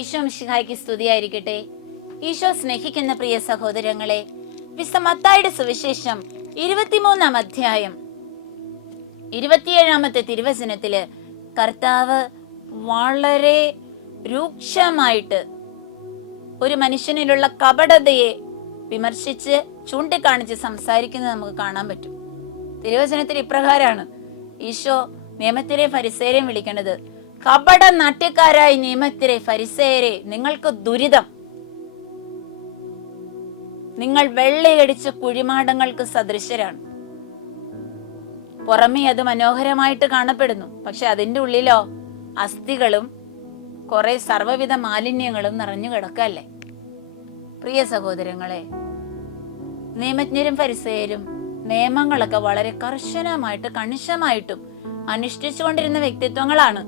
ഈശോ മിശിഹായ്ക്ക് സ്തുതിയായിരിക്കട്ടെ. ഈശോ സ്നേഹിക്കുന്ന പ്രിയ സഹോദരങ്ങളെ, വിശുദ്ധ മത്തായിയുടെ സുവിശേഷം 23-ാം അധ്യായം 27-ാമത്തെ തിരുവചനത്തില് കർത്താവ് വളരെ രൂക്ഷമായിട്ട് ഒരു മനുഷ്യനിലുള്ള കപടതയെ വിമർശിച്ച് ചൂണ്ടിക്കാണിച്ച് സംസാരിക്കുന്നത് നമുക്ക് കാണാൻ പറ്റും. തിരുവചനത്തിൽ ഇപ്രകാരമാണ് ഈശോ നിയമത്തിലെ ഫരിസേരെയും വിളിക്കുന്നത്: കപട നാട്യക്കാരായ നിയമത്തിലെ ഫരിസേയരെ, നിങ്ങൾക്ക് ദുരിതം. നിങ്ങൾ വെള്ളയടിച്ച കുഴിമാടങ്ങൾക്ക് സദൃശരാണ്. പുറമേ അത് മനോഹരമായിട്ട് കാണപ്പെടുന്നു, പക്ഷെ അതിൻ്റെ ഉള്ളിലോ അസ്ഥികളും കുറെ സർവ്വവിധ മാലിന്യങ്ങളും നിറഞ്ഞു കിടക്കല്ലേ. പ്രിയ സഹോദരങ്ങളെ, നിയമജ്ഞരും ഫരിസേയരും നിയമങ്ങളൊക്കെ വളരെ കർശനമായിട്ട് കണിശമായിട്ടും അനുഷ്ഠിച്ചുകൊണ്ടിരുന്ന വ്യക്തിത്വങ്ങളാണ്.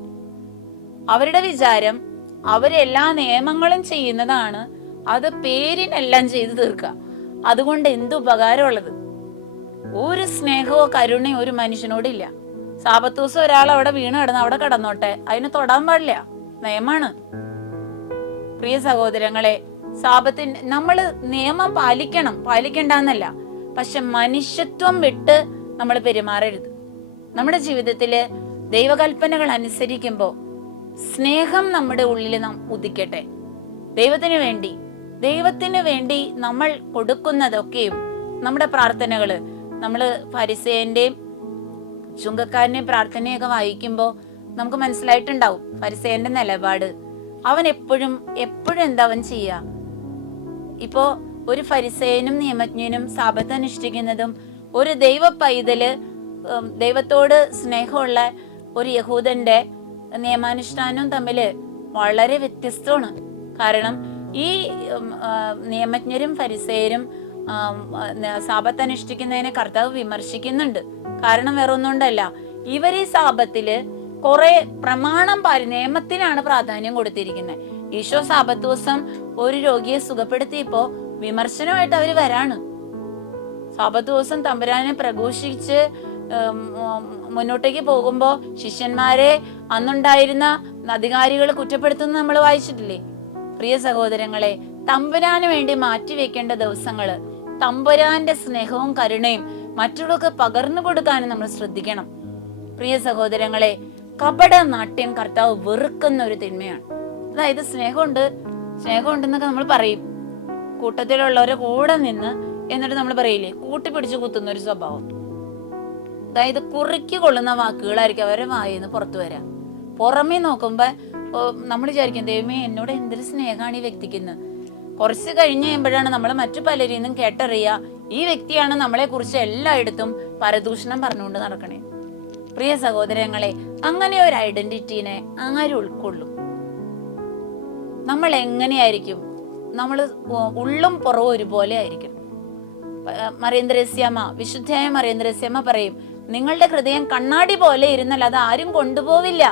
അവരുടെ വിചാരം അവരെല്ലാ നിയമങ്ങളും ചെയ്യുന്നതാണ്, അത് പേരിനെല്ലാം ചെയ്തു തീർക്കുക. അതുകൊണ്ട് എന്ത് ഉപകാരമുള്ളത്? ഒരു സ്നേഹമോ കരുണയോ ഒരു മനുഷ്യനോടില്ല. സാബത്ത് ദിവസം ഒരാൾ അവിടെ വീണ് കിടന്ന് അവിടെ കിടന്നോട്ടെ, അതിന് തൊടാൻ പാടില്ല, നിയമാണ്. പ്രിയ സഹോദരങ്ങളെ, നമ്മള് നിയമം പാലിക്കണ്ടെന്നല്ല, പക്ഷെ മനുഷ്യത്വം വിട്ട് നമ്മൾ പെരുമാറരുത്. നമ്മുടെ ജീവിതത്തില് ദൈവകൽപ്പനകൾ അനുസരിക്കുമ്പോൾ സ്നേഹം നമ്മുടെ ഉള്ളിൽ നാം ഉദിക്കട്ടെ. ദൈവത്തിന് വേണ്ടി നമ്മൾ കൊടുക്കുന്നതൊക്കെയും നമ്മുടെ പ്രാർത്ഥനകള്, നമ്മള് ഫരിസേന്റെയും ചുങ്കക്കാരന്റെയും പ്രാർത്ഥനയൊക്കെ വായിക്കുമ്പോൾ നമുക്ക് മനസ്സിലായിട്ടുണ്ടാവും ഫരിസേന്റെ നിലപാട്. അവൻ എപ്പോഴും എന്താ അവൻ ചെയ്യാ? ഇപ്പോ ഒരു ഫരിസേനും നിയമജ്ഞനും സാബത്ത് അനുഷ്ഠിക്കുന്നതും ഒരു ദൈവ പൈതല്, ദൈവത്തോട് സ്നേഹമുള്ള ഒരു യഹൂദന്റെ നിയമാനുഷ്ഠാനവും തമ്മില് വളരെ വ്യത്യസ്തമാണ്. കാരണം ഈ നിയമജ്ഞരും ഫരിസേരും സാബത്ത് അനുഷ്ഠിക്കുന്നതിനെ കർത്താവ് വിമർശിക്കുന്നുണ്ട്. കാരണം വേറെ ഒന്നുകൊണ്ടല്ല, ഇവർ ഈ സാബത്തില് കുറെ നിയമത്തിനാണ് പ്രാധാന്യം കൊടുത്തിരിക്കുന്നത്. ഈശോ സാബത്ത് ദിവസം ഒരു രോഗിയെ സുഖപ്പെടുത്തിയപ്പോ വിമർശനമായിട്ട് അവര് വരാണ്. സാബത്ത് ദിവസം തമ്പുരാനെ പ്രഘോഷിച്ച് മുന്നോട്ടേക്ക് പോകുമ്പോ ശിഷ്യന്മാരെ അന്നുണ്ടായിരുന്ന അധികാരികൾ കുറ്റപ്പെടുത്തുന്നത് നമ്മൾ വായിച്ചിട്ടില്ലേ? പ്രിയ സഹോദരങ്ങളെ, തമ്പുരാന് വേണ്ടി മാറ്റിവെക്കേണ്ട ദിവസങ്ങള് തമ്പുരാന്റെ സ്നേഹവും കരുണയും മറ്റുള്ളവർക്ക് പകർന്നു കൊടുക്കാനും നമ്മൾ ശ്രദ്ധിക്കണം. പ്രിയ സഹോദരങ്ങളെ, കപട നാട്യം കർത്താവ് വെറുക്കുന്ന ഒരു തിന്മയാണ്. അതായത് സ്നേഹമുണ്ടെന്നൊക്കെ നമ്മൾ പറയും, കൂട്ടത്തിലുള്ളവരെ കൂടെ നിന്ന്, എന്നിട്ട് നമ്മൾ പറയില്ലേ കൂട്ടിപ്പിടിച്ച് കുത്തുന്ന ഒരു സ്വഭാവം. അതായത് കുറിക്ക് കൊള്ളുന്ന വാക്കുകളായിരിക്കും അവരെ വായിന്ന് പുറത്തു വരാം. പുറമേ നോക്കുമ്പോ നമ്മൾ വിചാരിക്കും, ദൈവമേ എന്നോട് എന്തൊരു സ്നേഹമാണ് ഈ വ്യക്തിക്കുന്നത്. കുറച്ച് കഴിഞ്ഞ് കഴിയുമ്പോഴാണ് നമ്മൾ മറ്റു പലരിൽ നിന്നും കേട്ടറിയുക, ഈ വ്യക്തിയാണ് നമ്മളെ കുറിച്ച് എല്ലായിടത്തും പരദൂഷണം പറഞ്ഞുകൊണ്ട് നടക്കണേ. പ്രിയ സഹോദരങ്ങളെ, അങ്ങനെ ഒരു ഐഡന്റിറ്റീനെ ആരും ഉൾക്കൊള്ളും? നമ്മൾ എങ്ങനെയായിരിക്കും? നമ്മൾ ഉള്ളും പുറവും ഒരുപോലെ ആയിരിക്കും. വിശുദ്ധയായ മറിയന്ത്രസ്യമ്മ പറയും, നിങ്ങളുടെ ഹൃദയം കണ്ണാടി പോലെ ഇരുന്നാൽ അത് ആരും കൊണ്ടുപോവില്ല.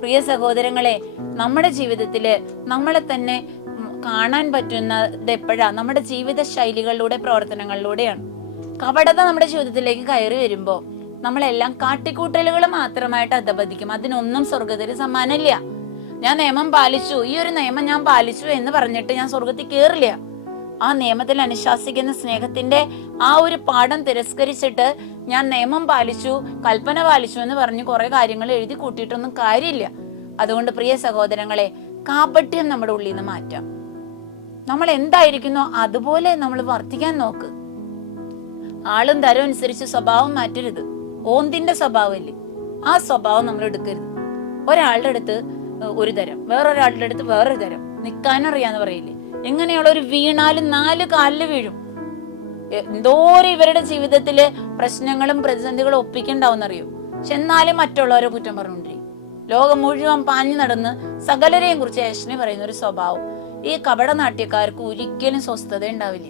പ്രിയ സഹോദരങ്ങളെ, നമ്മുടെ ജീവിതത്തില് നമ്മളെ തന്നെ കാണാൻ പറ്റുന്നത് എപ്പോഴാ? നമ്മുടെ ജീവിത ശൈലികളിലൂടെ, പ്രവർത്തനങ്ങളിലൂടെയാണ്. കപടത നമ്മുടെ ജീവിതത്തിലേക്ക് കയറി വരുമ്പോ നമ്മളെല്ലാം കാട്ടിക്കൂട്ടലുകൾ മാത്രമായിട്ട് അധപതിക്കും. അതിനൊന്നും സ്വർഗത്തിൽ സമ്മാനമില്ല. ഞാൻ നിയമം പാലിച്ചു, ഈ ഒരു നിയമം ഞാൻ പാലിച്ചു എന്ന് പറഞ്ഞിട്ട് ഞാൻ സ്വർഗത്തിൽ കയറില്ല. ആ നിയമത്തിൽ അനുശാസിക്കുന്ന സ്നേഹത്തിന്റെ ആ ഒരു പാഠം തിരസ്കരിച്ചിട്ട് ഞാൻ നിയമം പാലിച്ചു, കൽപ്പന പാലിച്ചു എന്ന് പറഞ്ഞ് കുറെ കാര്യങ്ങൾ എഴുതി കൂട്ടിയിട്ടൊന്നും കാര്യമില്ല. അതുകൊണ്ട് പ്രിയ സഹോദരങ്ങളെ, കാപട്യം നമ്മുടെ ഉള്ളിൽ നിന്ന് മാറ്റാം. നമ്മൾ എന്തായിരിക്കുന്നോ അതുപോലെ നമ്മൾ വർത്തിക്കാൻ നോക്ക്. ആളും തരം അനുസരിച്ച് സ്വഭാവം മാറ്റരുത്. ഓന്തിന്റെ സ്വഭാവമില്ലേ, ആ സ്വഭാവം നമ്മൾ എടുക്കരുത്. ഒരാളുടെ അടുത്ത് ഒരു തരം, വേറൊരാളുടെ അടുത്ത് വേറൊരു തരം. നിൽക്കാനറിയാന്ന് പറയില്ലേ, എങ്ങനെയുള്ള ഒരു വീണാലും 4 കാലില് വീഴും. എന്തോരം ഇവരുടെ ജീവിതത്തില് പ്രശ്നങ്ങളും പ്രതിസന്ധികളും ഒപ്പിക്കണ്ടാവുന്നറിയോ? പക്ഷെ എന്നാലും മറ്റുള്ളവരെ കുറ്റം പറഞ്ഞുകൊണ്ടിരിക്കും. ലോകം മുഴുവൻ പാഞ്ഞു നടന്ന് സകലരെയും കുറിച്ച് ഏഷണി പറയുന്ന ഒരു സ്വഭാവം ഈ കപടനാട്യക്കാർക്ക് ഒരിക്കലും സ്വസ്ഥത ഉണ്ടാവില്ല.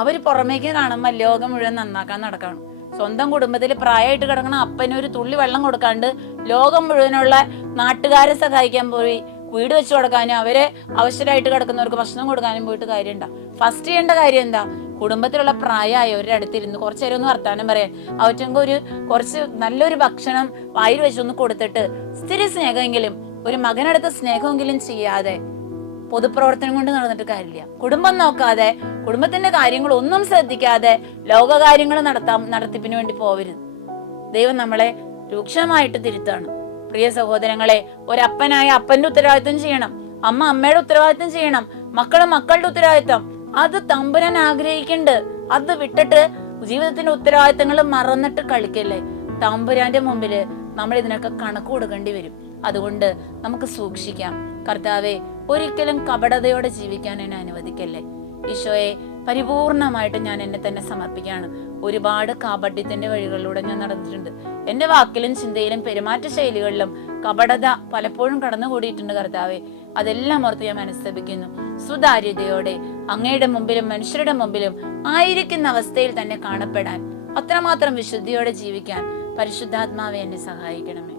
അവര് പുറമേക്ക് കാണുമ്പോൾ ലോകം മുഴുവൻ നന്നാക്കാൻ നടക്കണം. സ്വന്തം കുടുംബത്തിൽ പ്രായമായിട്ട് കിടക്കണ അപ്പന് ഒരു തുള്ളി വെള്ളം കൊടുക്കാണ്ട് ലോകം മുഴുവനുള്ള നാട്ടുകാരെ സഹായിക്കാൻ പോയി വീട് വെച്ചു കൊടുക്കാനും അവരെ അവശരായിട്ട് കിടക്കുന്നവർക്ക് ഭക്ഷണം കൊടുക്കാനും പോയിട്ട് കാര്യമുണ്ടാ? ഫസ്റ്റ് ചെയ്യേണ്ട കാര്യം എന്താ? കുടുംബത്തിലുള്ള പ്രായമായവരുടെ അടുത്തിരുന്ന് കുറച്ചു നേരം ഒന്ന് വർത്താനം പറയാൻ, അവറ്റെങ്കിൽ കുറച്ച് നല്ലൊരു ഭക്ഷണം വായിൽ വെച്ചൊന്ന് കൊടുത്തിട്ട് സ്ഥിര സ്നേഹമെങ്കിലും ഒരു മകനടുത്ത് സ്നേഹമെങ്കിലും ചെയ്യാതെ പൊതുപ്രവർത്തനം കൊണ്ട് നടന്നിട്ട് കാര്യമില്ല. കുടുംബം നോക്കാതെ, കുടുംബത്തിന്റെ കാര്യങ്ങൾ ഒന്നും ശ്രദ്ധിക്കാതെ ലോകകാര്യങ്ങൾ നടത്തിപ്പിന് വേണ്ടി പോവരുത്. ദൈവം നമ്മളെ രൂക്ഷമായിട്ട് തിരുത്താണ്. പ്രിയ സഹോദരങ്ങളെ, ഒരപ്പനായ അപ്പന്റെ ഉത്തരവാദിത്വം ചെയ്യണം, അമ്മ അമ്മയുടെ ഉത്തരവാദിത്വം ചെയ്യണം, മക്കളുടെ ഉത്തരവാദിത്വം. അത് തമ്പുരാൻ ആഗ്രഹിക്കുന്നുണ്ട്. അത് വിട്ടിട്ട് ജീവിതത്തിന്റെ ഉത്തരവാദിത്തങ്ങൾ മറന്നിട്ട് കളിക്കല്ലേ. തമ്പുരാന്റെ മുമ്പില് നമ്മൾ ഇതിനൊക്കെ കണക്ക് കൊടുക്കേണ്ടി വരും. അതുകൊണ്ട് നമുക്ക് സൂക്ഷിക്കാം. കർത്താവെ, ഒരിക്കലും കപടതയോടെ ജീവിക്കാൻ എന്നെ അനുവദിക്കല്ലേ. ഈശോയെ, പരിപൂർണമായിട്ട് ഞാൻ എന്നെ തന്നെ സമർപ്പിക്കുകയാണ്. ഒരുപാട് കാപട്യത്തിന്റെ വഴികളിലൂടെ ഞാൻ നടന്നിട്ടുണ്ട്. എന്റെ വാക്കിലും ചിന്തയിലും പെരുമാറ്റ ശൈലികളിലും കപടത പലപ്പോഴും കടന്നുകൂടിയിട്ടുണ്ട് കർത്താവെ. അതെല്ലാം ഓർത്ത് ഞാൻ മനസ്തപിക്കുന്നു. സുതാര്യതയോടെ അങ്ങയുടെ മുമ്പിലും മനുഷ്യരുടെ മുമ്പിലും ആയിരിക്കുന്ന അവസ്ഥയിൽ തന്നെ കാണപ്പെടാൻ, അത്രമാത്രം വിശുദ്ധിയോടെ ജീവിക്കാൻ പരിശുദ്ധാത്മാവെ എന്നെ സഹായിക്കണമേ.